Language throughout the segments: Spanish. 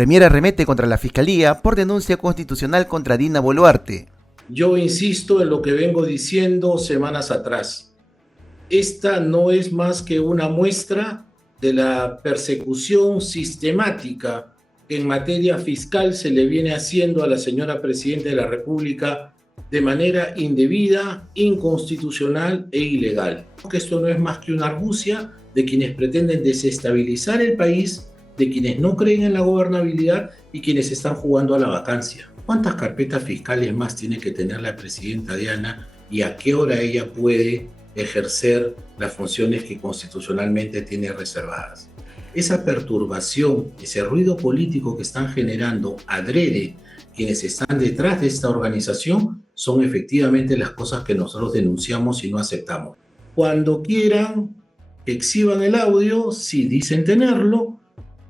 Premier arremete contra la Fiscalía por denuncia constitucional contra Dina Boluarte. Yo insisto en lo que vengo diciendo semanas atrás. Esta no es más que una muestra de la persecución sistemática que en materia fiscal se le viene haciendo a la señora Presidenta de la República de manera indebida, inconstitucional e ilegal. Porque esto no es más que una argucia de quienes pretenden desestabilizar el país, de quienes no creen en la gobernabilidad y quienes están jugando a la vacancia. ¿Cuántas carpetas fiscales más tiene que tener la presidenta Diana y a qué hora ella puede ejercer las funciones que constitucionalmente tiene reservadas? Esa perturbación, ese ruido político que están generando adrede quienes están detrás de esta organización son efectivamente las cosas que nosotros denunciamos y no aceptamos. Cuando quieran que exhiban el audio, si dicen tenerlo,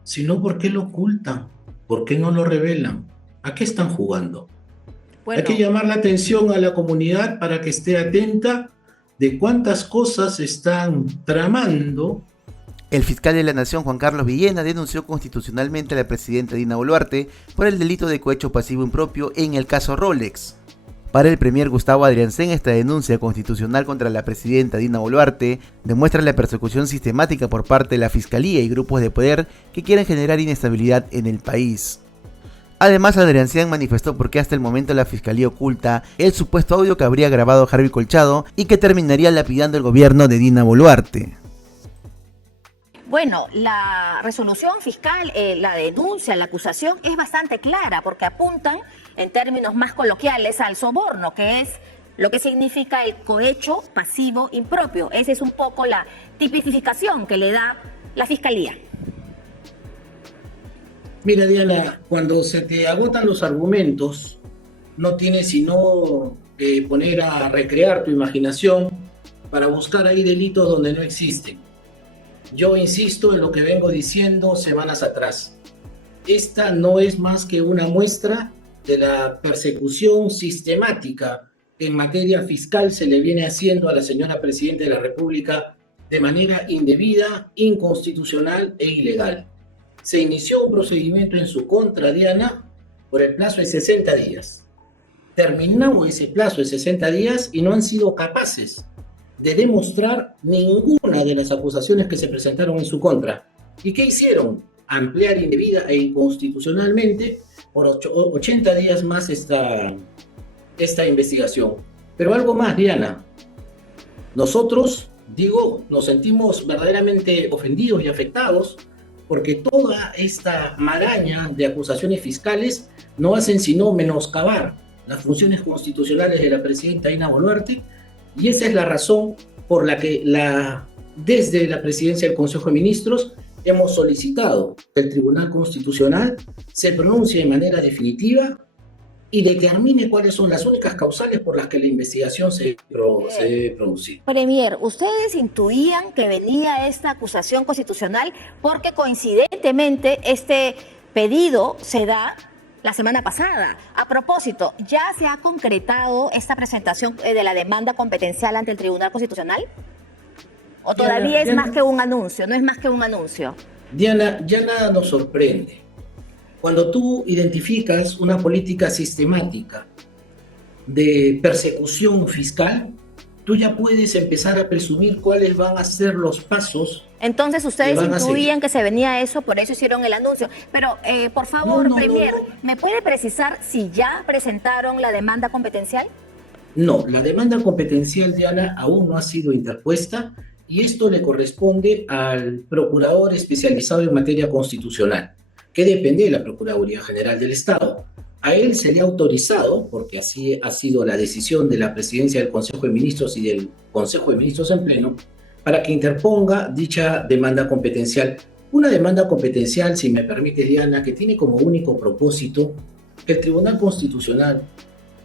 si no, ¿por qué lo ocultan? ¿Por qué no lo revelan? ¿A qué están jugando? Bueno. Hay que llamar la atención a la comunidad para que esté atenta de cuántas cosas están tramando. El fiscal de la Nación, Juan Carlos Villena, denunció constitucionalmente a la presidenta Dina Boluarte por el delito de cohecho pasivo impropio en el caso Rolex. Para el premier Gustavo Adriancén, esta denuncia constitucional contra la presidenta Dina Boluarte demuestra la persecución sistemática por parte de la Fiscalía y grupos de poder que quieren generar inestabilidad en el país. Además, Adriancén manifestó por qué hasta el momento la Fiscalía oculta el supuesto audio que habría grabado Harvey Colchado y que terminaría lapidando el gobierno de Dina Boluarte. Bueno, la resolución fiscal, la denuncia, la acusación es bastante clara porque apuntan en términos más coloquiales al soborno, que es lo que significa el cohecho pasivo impropio. Esa es un poco la tipificación que le da la Fiscalía. Mira, Diana, cuando se te agotan los argumentos, no tienes sino poner a recrear tu imaginación para buscar ahí delitos donde no existen. Yo insisto en lo que vengo diciendo semanas atrás. Esta no es más que una muestra de la persecución sistemática que en materia fiscal se le viene haciendo a la señora Presidenta de la República de manera indebida, inconstitucional e ilegal. Se inició un procedimiento en su contra, Diana, por el plazo de 60 días. Terminamos ese plazo de 60 días y no han sido capaces de demostrar ninguna de las acusaciones que se presentaron en su contra. ¿Y qué hicieron? Ampliar indebida e inconstitucionalmente por 80 días más esta investigación. Pero algo más, Diana. Nosotros, nos sentimos verdaderamente ofendidos y afectados porque toda esta maraña de acusaciones fiscales no hacen sino menoscabar las funciones constitucionales de la presidenta Dina Boluarte. Y esa es la razón por la que desde la presidencia del Consejo de Ministros hemos solicitado que el Tribunal Constitucional se pronuncie de manera definitiva y determine cuáles son las únicas causales por las que la investigación se debe producir. Premier, ¿ustedes intuían que venía esta acusación constitucional porque coincidentemente este pedido se da la semana pasada? A propósito, ¿ya se ha concretado esta presentación de la demanda competencial ante el Tribunal Constitucional? ¿O todavía es más que un anuncio? ¿No es más que un anuncio? Diana, ya nada nos sorprende. Cuando tú identificas una política sistemática de persecución fiscal, tú ya puedes empezar a presumir cuáles van a ser los pasos. Entonces ustedes intuían que se venía eso, por eso hicieron el anuncio. Pero, por favor, Premier, ¿me puede precisar si ya presentaron la demanda competencial? No, la demanda competencial, Diana, aún no ha sido interpuesta y esto le corresponde al procurador especializado en materia constitucional, que depende de la Procuraduría General del Estado. A él se le ha autorizado, porque así ha sido la decisión de la presidencia del Consejo de Ministros y del Consejo de Ministros en pleno, para que interponga dicha demanda competencial. Una demanda competencial, si me permite, Diana, que tiene como único propósito que el Tribunal Constitucional,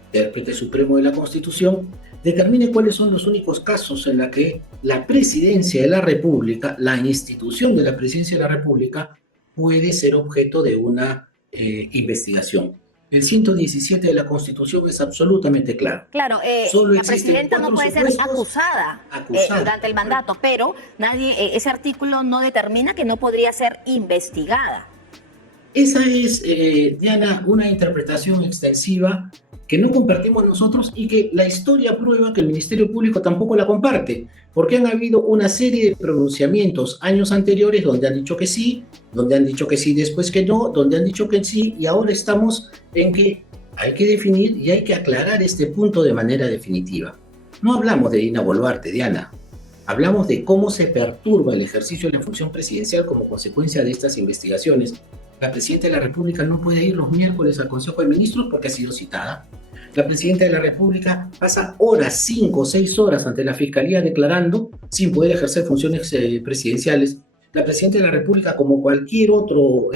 intérprete supremo de la Constitución, determine cuáles son los únicos casos en los que la Presidencia de la República, la institución de la Presidencia de la República, puede ser objeto de una investigación. El 117 de la Constitución es absolutamente claro. Claro, la presidenta no puede ser acusada durante el mandato, pero ese artículo no determina que no podría ser investigada. Esa es, Diana, una interpretación extensiva que no compartimos nosotros y que la historia prueba que el Ministerio Público tampoco la comparte, porque han habido una serie de pronunciamientos años anteriores donde han dicho que sí, donde han dicho que sí después que no, donde han dicho que sí, y ahora estamos en que hay que definir y hay que aclarar este punto de manera definitiva. No hablamos de Dina Boluarte, Diana. Hablamos de cómo se perturba el ejercicio de la función presidencial como consecuencia de estas investigaciones. La Presidenta de la República no puede ir los miércoles al Consejo de Ministros porque ha sido citada. La Presidenta de la República pasa horas, 5 o 6 horas ante la Fiscalía declarando sin poder ejercer funciones presidenciales. La Presidenta de la República, como cualquier otro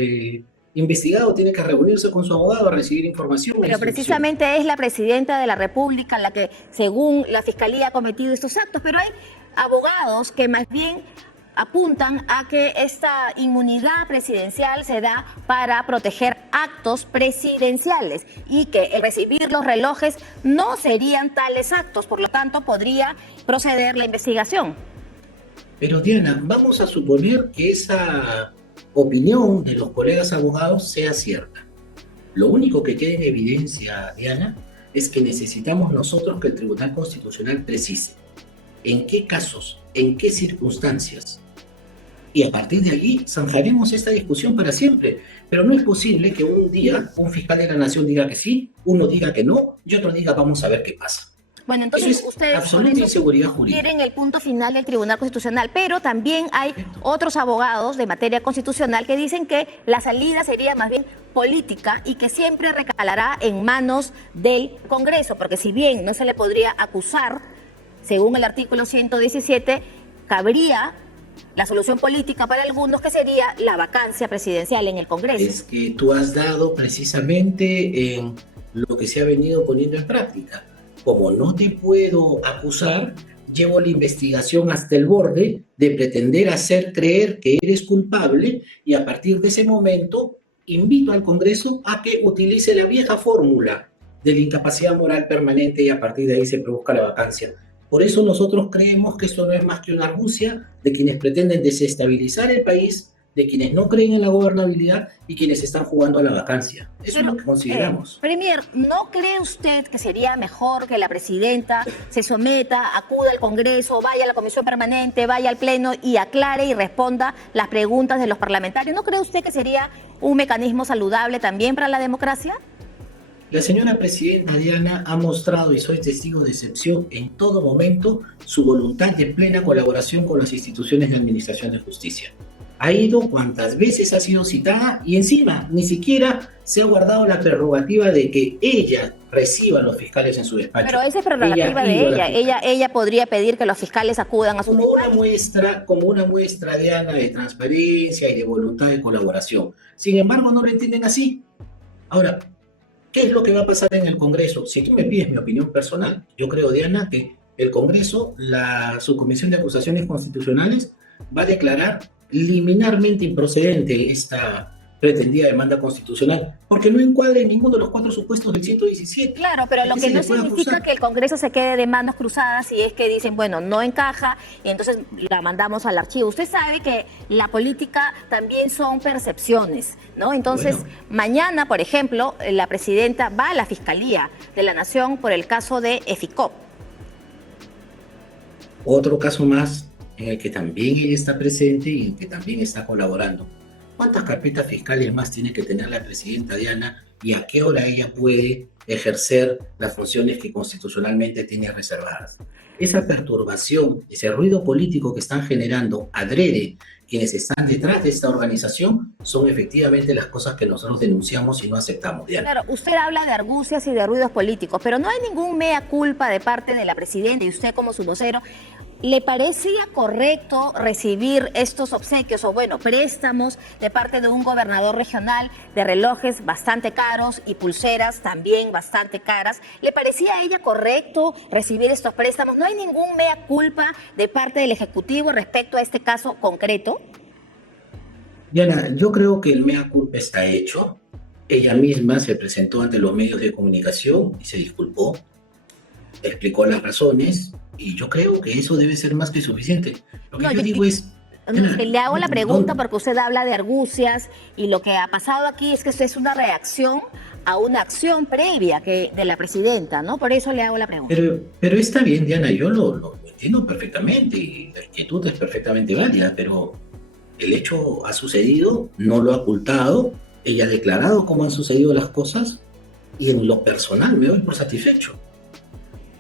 investigado, tiene que reunirse con su abogado a recibir información. Pero precisamente es la Presidenta de la República la que, según la Fiscalía, ha cometido estos actos. Pero hay abogados que más bien apuntan a que esta inmunidad presidencial se da para proteger actos presidenciales y que el recibir los relojes no serían tales actos, por lo tanto podría proceder la investigación. Pero Diana, vamos a suponer que esa opinión de los colegas abogados sea cierta. Lo único que queda en evidencia, Diana, es que necesitamos nosotros que el Tribunal Constitucional precise en qué casos, en qué circunstancias. Y a partir de allí zanjaremos esta discusión para siempre. Pero no es posible que un día un fiscal de la Nación diga que sí, uno diga que no y otro diga vamos a ver qué pasa. Bueno, entonces ustedes absoluta inseguridad jurídica. Quieren el punto final del Tribunal Constitucional, pero también hay otros abogados de materia constitucional que dicen que la salida sería más bien política y que siempre recalará en manos del Congreso, porque si bien no se le podría acusar, según el artículo 117, cabría la solución política para algunos, que sería la vacancia presidencial en el Congreso. Es que tú has dado precisamente en lo que se ha venido poniendo en práctica. Como no te puedo acusar, llevo la investigación hasta el borde de pretender hacer creer que eres culpable y a partir de ese momento invito al Congreso a que utilice la vieja fórmula de la incapacidad moral permanente y a partir de ahí se produzca la vacancia. Por eso nosotros creemos que esto no es más que una argucia de quienes pretenden desestabilizar el país, de quienes no creen en la gobernabilidad y quienes están jugando a la vacancia. Eso es lo que consideramos. Premier, ¿no cree usted que sería mejor que la presidenta se someta, acuda al Congreso, vaya a la Comisión Permanente, vaya al Pleno y aclare y responda las preguntas de los parlamentarios? ¿No cree usted que sería un mecanismo saludable también para la democracia? La señora presidenta Diana ha mostrado, y soy testigo de excepción, en todo momento su voluntad de plena colaboración con las instituciones de administración de justicia. Ha ido cuantas veces ha sido citada y encima ni siquiera se ha guardado la prerrogativa de que ella reciba a los fiscales en su despacho. Pero esa es prerrogativa de ella. Ella podría pedir que los fiscales acudan a su despacho. Como una muestra, Diana, de transparencia y de voluntad de colaboración. Sin embargo, no lo entienden así. Ahora, ¿qué es lo que va a pasar en el Congreso? Si tú me pides mi opinión personal, yo creo, Diana, que el Congreso, la Subcomisión de Acusaciones Constitucionales, va a declarar liminarmente improcedente esta pretendida demanda constitucional, porque no encuadra en ninguno de los 4 supuestos del 117. Claro, pero lo que no significa que el Congreso se quede de manos cruzadas y es que dicen, bueno, no encaja y entonces la mandamos al archivo. Usted sabe que la política también son percepciones, ¿no? Entonces, mañana, por ejemplo, la presidenta va a la Fiscalía de la Nación por el caso de EFICOP. Otro caso más en el que también ella está presente y en el que también está colaborando. ¿Cuántas carpetas fiscales más tiene que tener la presidenta Diana y a qué hora ella puede ejercer las funciones que constitucionalmente tiene reservadas? Esa perturbación, ese ruido político que están generando adrede quienes están detrás de esta organización son efectivamente las cosas que nosotros denunciamos y no aceptamos, Diana. Claro, usted habla de argucias y de ruidos políticos, pero no hay ningún mea culpa de parte de la presidenta y usted como su vocero. ¿Le parecía correcto recibir estos obsequios o, bueno, préstamos de parte de un gobernador regional de relojes bastante caros y pulseras también bastante caras? ¿Le parecía a ella correcto recibir estos préstamos? ¿No hay ningún mea culpa de parte del Ejecutivo respecto a este caso concreto? Diana, yo creo que el mea culpa está hecho. Ella misma se presentó ante los medios de comunicación y se disculpó, explicó las razones. Y yo creo que eso debe ser más que suficiente. Lo que yo digo es, que le hago la pregunta ¿Dónde? porque usted habla de argucias y lo que ha pasado aquí es que esto es una reacción a una acción previa de la presidenta, ¿no? Por eso le hago la pregunta. Pero está bien, Diana, yo lo entiendo perfectamente y la inquietud es perfectamente válida, pero el hecho ha sucedido, no lo ha ocultado, ella ha declarado cómo han sucedido las cosas y en lo personal me doy por satisfecho.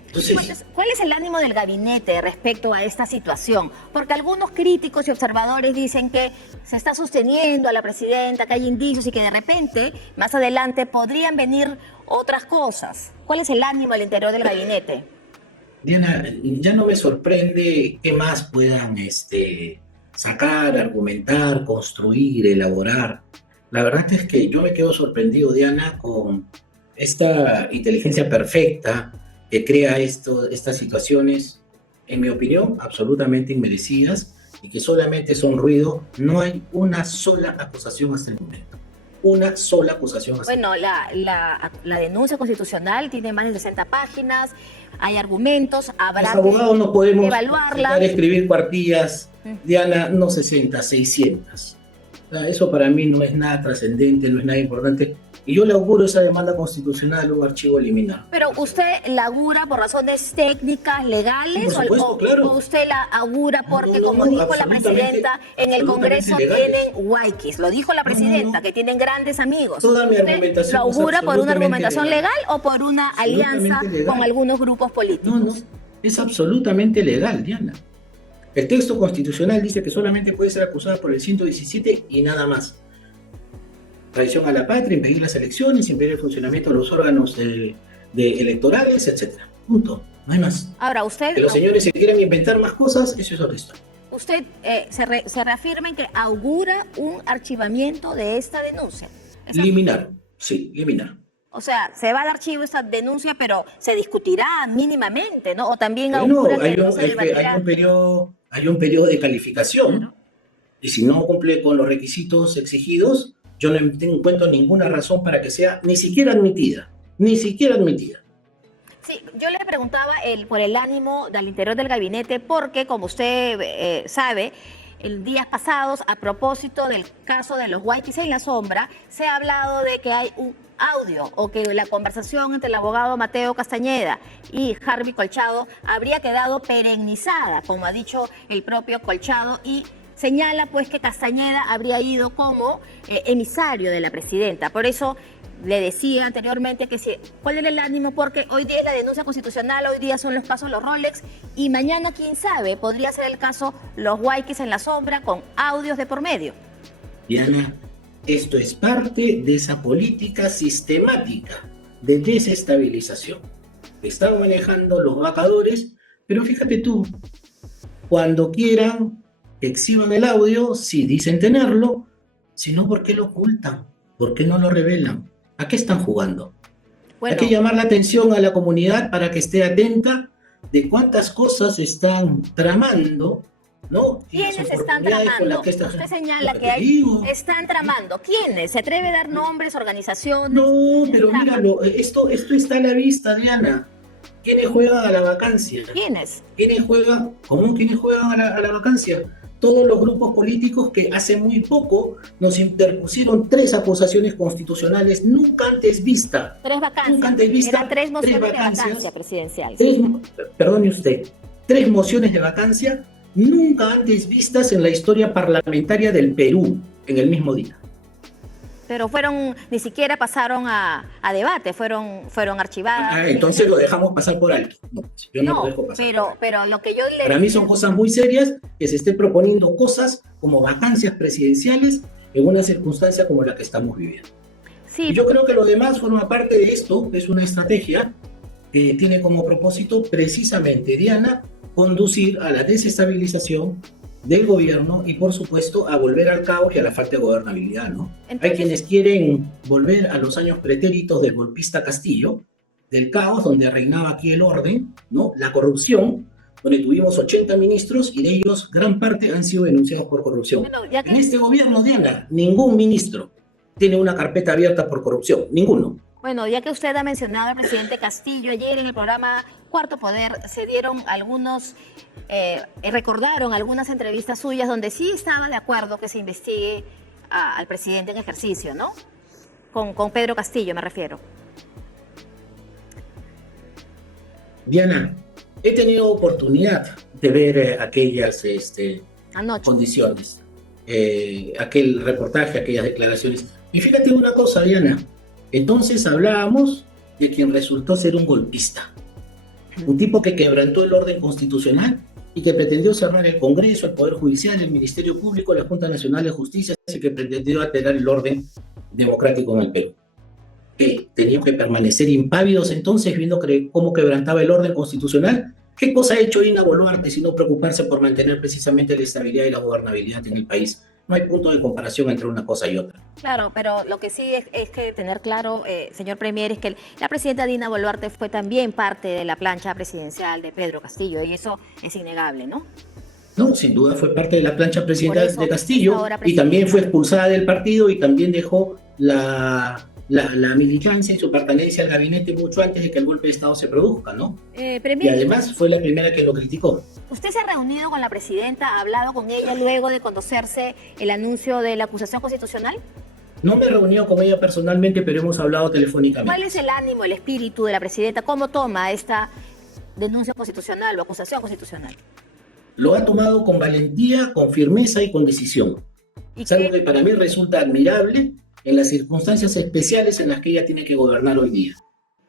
Entonces, ¿Cuál es el ánimo del gabinete respecto a esta situación? Porque algunos críticos y observadores dicen que se está sosteniendo a la presidenta, que hay indicios y que de repente, más adelante, podrían venir otras cosas. ¿Cuál es el ánimo al interior del gabinete? Diana, ya no me sorprende qué más puedan sacar, argumentar, construir, elaborar. La verdad es que yo me quedo sorprendido, Diana, con esta inteligencia perfecta que crea estas situaciones, en mi opinión, absolutamente inmerecidas y que solamente son ruido. No hay una sola acusación hasta el momento. Una sola acusación hasta el momento. Bueno, la denuncia constitucional tiene más de 60 páginas, hay argumentos, habrá Los abogados no podemos evaluarla. escribir cuartillas, Diana, no 60, 600. O sea, eso para mí no es nada trascendente, no es nada importante. Y yo le auguro esa demanda constitucional un archivo eliminado. Pero usted la augura por razones técnicas, legales, Sí, por supuesto, claro. o usted la augura porque, No, como no, dijo la absolutamente, presidenta, en el Congreso legales. tienen huayquis. Lo dijo la presidenta, que tienen grandes amigos. Toda mi ¿Usted argumentación lo augura es por una absolutamente argumentación legal. legal o por una alianza Absolutamente legal. con algunos grupos políticos? No, es absolutamente legal, Diana. El texto constitucional dice que solamente puede ser acusada por el 117 y nada más. Traición a la patria, impedir las elecciones, impedir el funcionamiento de los órganos electorales, etc. Punto. No hay más. Ahora, usted... Que los señores se quieran inventar más cosas, eso es otra historia. Usted se reafirma en que augura un archivamiento de esta denuncia. Liminar, sí, liminar. O sea, se va al archivo esta denuncia, pero se discutirá mínimamente, ¿no? O también Bueno, augura que hay no se debatirá. hay un periodo de calificación. Claro. Y si no cumple con los requisitos exigidos, yo no encuentro ninguna razón para que sea ni siquiera admitida. Ni siquiera admitida. Sí, yo le preguntaba por el ánimo del interior del gabinete, porque como usted sabe, en días pasados, a propósito del caso de los Huayquis en la sombra, se ha hablado de que hay un audio o que la conversación entre el abogado Mateo Castañeda y Harvey Colchado habría quedado perennizada, como ha dicho el propio Colchado, y señala pues que Castañeda habría ido como emisario de la presidenta. Por eso le decía anteriormente que cuál era el ánimo, porque hoy día es la denuncia constitucional, hoy día son los casos los Rolex, y mañana, quién sabe, podría ser el caso los Huayquis en la sombra con audios de por medio. Diana, esto es parte de esa política sistemática de desestabilización que están manejando los vacadores, pero fíjate tú, cuando quieran exhiban el audio, si dicen tenerlo, si no, ¿por qué lo ocultan? ¿Por qué no lo revelan? ¿A qué están jugando? Bueno, Hay que llamar la atención a la comunidad para que esté atenta de cuántas cosas están tramando, ¿no? Y las ¿quiénes están oportunidades con las tramando? que están- Usted señala Lo que hay, digo. están tramando. ¿Quiénes? ¿Se atreve a dar nombres, organizaciones? No, pero míralo, esto está a la vista, Diana. ¿Quiénes juegan a la vacancia? ¿Quiénes? ¿Quiénes juegan? ¿Cómo quiénes juegan a la vacancia? Todos los grupos políticos que hace muy poco nos interpusieron 3 acusaciones constitucionales nunca antes vistas. 3 vacancias. Nunca antes vista. Eran 3 mociones de vacancias. vacancia presidencial. Perdone usted, 3 mociones de vacancia nunca antes vistas en la historia parlamentaria del Perú en el mismo día. Pero ni siquiera pasaron a debate, fueron archivadas. Entonces lo dejamos pasar por alto. No, yo no lo dejo pasar. pero lo que yo le Para mí son cosas muy serias que se estén proponiendo cosas como vacancias presidenciales en una circunstancia como la que estamos viviendo. Sí, Y yo creo que lo demás forma parte de esto, es una estrategia que tiene como propósito precisamente, Diana, conducir a la desestabilización del gobierno y por supuesto a volver al caos y a la falta de gobernabilidad, ¿no? Entonces, hay quienes quieren volver a los años pretéritos del golpista Castillo, del caos donde reinaba aquí el orden, ¿no? La corrupción, donde tuvimos 80 ministros y de ellos gran parte han sido denunciados por corrupción. bueno, ya que En este gobierno, Diana, ningún ministro tiene una carpeta abierta por corrupción, ninguno. Bueno, ya que usted ha mencionado al presidente Castillo, ayer en el programa Cuarto Poder se dieron recordaron algunas entrevistas suyas donde sí estaba de acuerdo que se investigue al presidente en ejercicio, ¿no? Con Pedro Castillo me refiero. Diana, he tenido oportunidad de ver aquellas Anoche. condiciones, aquel reportaje, aquellas declaraciones. Y fíjate una cosa, Diana, entonces hablábamos de quien resultó ser un golpista, un tipo que quebrantó el orden constitucional y que pretendió cerrar el Congreso, el Poder Judicial, el Ministerio Público, la Junta Nacional de Justicia, y que pretendió alterar el orden democrático en el Perú. ¿Tenían que permanecer impávidos entonces viendo cómo quebrantaba el orden constitucional? ¿Qué cosa ha hecho Dina Boluarte sino preocuparse por mantener precisamente la estabilidad y la gobernabilidad en el país? No hay punto de comparación entre una cosa y otra. Claro, pero lo que sí es que tener claro, señor Premier, es que la presidenta Dina Boluarte fue también parte de la plancha presidencial de Pedro Castillo, y eso es innegable, ¿no? No, sin duda fue parte de la plancha presidencial de Castillo, y presidenta. también fue expulsada del partido y también dejó la militancia y su pertenencia al gabinete mucho antes de que el golpe de Estado se produzca, ¿no? Premier, y además fue la primera que lo criticó. ¿Usted se ha reunido con la presidenta, ha hablado con ella luego de conocerse el anuncio de la acusación constitucional? No me he reunido con ella personalmente, pero hemos hablado telefónicamente. ¿Cuál es el ánimo, el espíritu de la presidenta? ¿Cómo toma esta denuncia constitucional o acusación constitucional? Lo ha tomado con valentía, con firmeza y con decisión. Es algo que para mí resulta admirable en las circunstancias especiales en las que ella tiene que gobernar hoy día.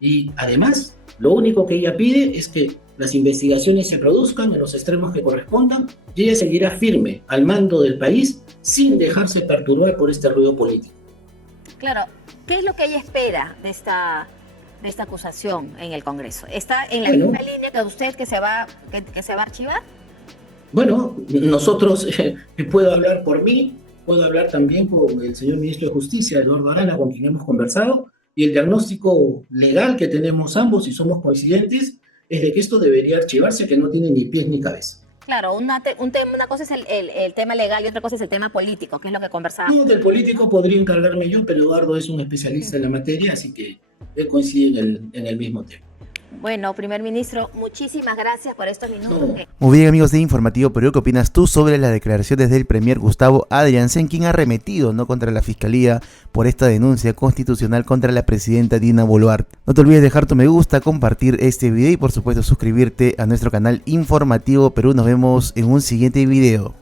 Y además, lo único que ella pide es que las investigaciones se produzcan en los extremos que correspondan y ella seguirá firme al mando del país sin dejarse perturbar por este ruido político. Claro, ¿qué es lo que ella espera de esta acusación en el Congreso? ¿Está en la misma línea que usted que se va a archivar? Bueno, nosotros, puedo hablar por mí, puedo hablar también con el señor ministro de Justicia, Eduardo Arana, con quien hemos conversado, y el diagnóstico legal que tenemos ambos, y somos coincidentes, es de que esto debería archivarse, que no tiene ni pies ni cabeza. Claro, una cosa es el tema legal y otra cosa es el tema político, que es lo que conversábamos. No, del político podría encargarme yo, pero Eduardo es un especialista en la materia, así que él coincide en el mismo tema. Bueno, primer ministro, muchísimas gracias por estos minutos. No. Muy bien, amigos de Informativo Perú, ¿qué opinas tú sobre las declaraciones del premier Gustavo Adrianzen, quien ha arremetido contra la Fiscalía por esta denuncia constitucional contra la presidenta Dina Boluarte? No te olvides dejar tu me gusta, compartir este video y por supuesto suscribirte a nuestro canal Informativo Perú. Nos vemos en un siguiente video.